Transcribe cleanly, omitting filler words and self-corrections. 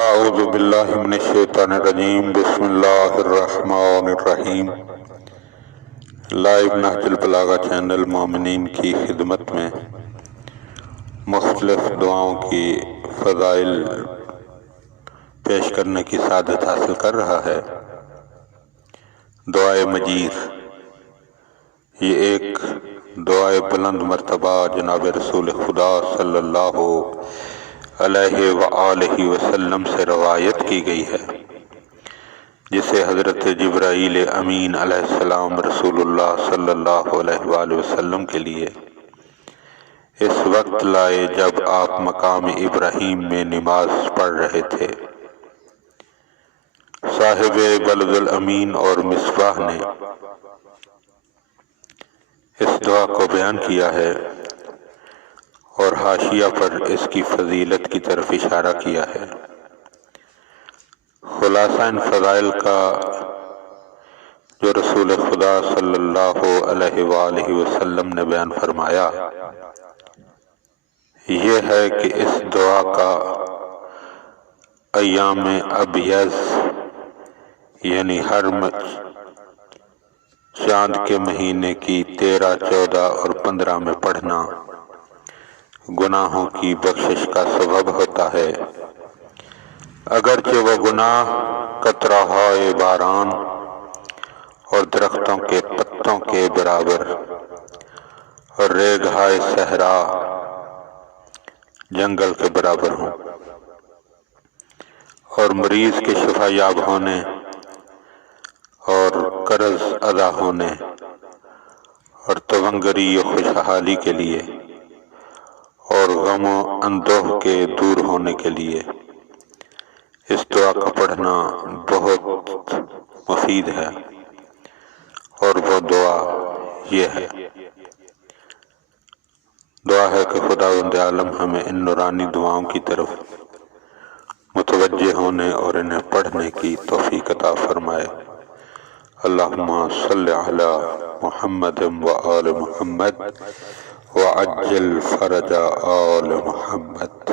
اعوذ باللہ من الشیطان الرجیم، بسم اللہ الرحمن الرحیم۔ لائیو نہج البلاغہ چینل مومنین کی خدمت میں مختلف دعاؤں کی فضائل پیش کرنے کی سعادت حاصل کر رہا ہے۔ دعائے مجیر، یہ ایک دعائے بلند مرتبہ جناب رسول خدا صلی اللہ علیہ وآلہ وسلم سے روایت کی گئی ہے، جسے حضرت جبرائیل امین علیہ السلام رسول اللہ صلی اللہ علیہ وآلہ وسلم کے لیے اس وقت لائے جب آپ مقام ابراہیم میں نماز پڑھ رہے تھے۔ صاحب بلد الامین اور مصباح نے اس دعا کو بیان کیا ہے اور حاشیہ پر اس کی فضیلت کی طرف اشارہ کیا ہے۔ خلاصہ ان فضائل کا جو رسول خدا صلی اللہ علیہ وآلہ وسلم نے بیان فرمایا، یہ ہے کہ اس دعا کا ایام ابیض یعنی ہر چاند کے مہینے کی 13، 14 اور 15 میں پڑھنا گناہوں کی بخشش کا سبب ہوتا ہے، اگرچہ وہ گناہ قطرہائے باران اور درختوں کے پتوں کے برابر اور ریگہائے صحرا جنگل کے برابر ہوں، اور مریض کے شفا یاب ہونے اور قرض ادا ہونے اور تونگری و خوشحالی کے لیے اور غم و اندوہ کے دور ہونے کے لیے اس دعا کا پڑھنا بہت مفید ہے، اور وہ دعا یہ ہے۔ دعا ہے کہ خداوند عالم ہمیں ان نورانی دعاؤں کی طرف متوجہ ہونے اور انہیں پڑھنے کی توفیق عطا فرمائے۔ اللہم صلی علی محمد و آل محمد وعجل فرج آل محمد۔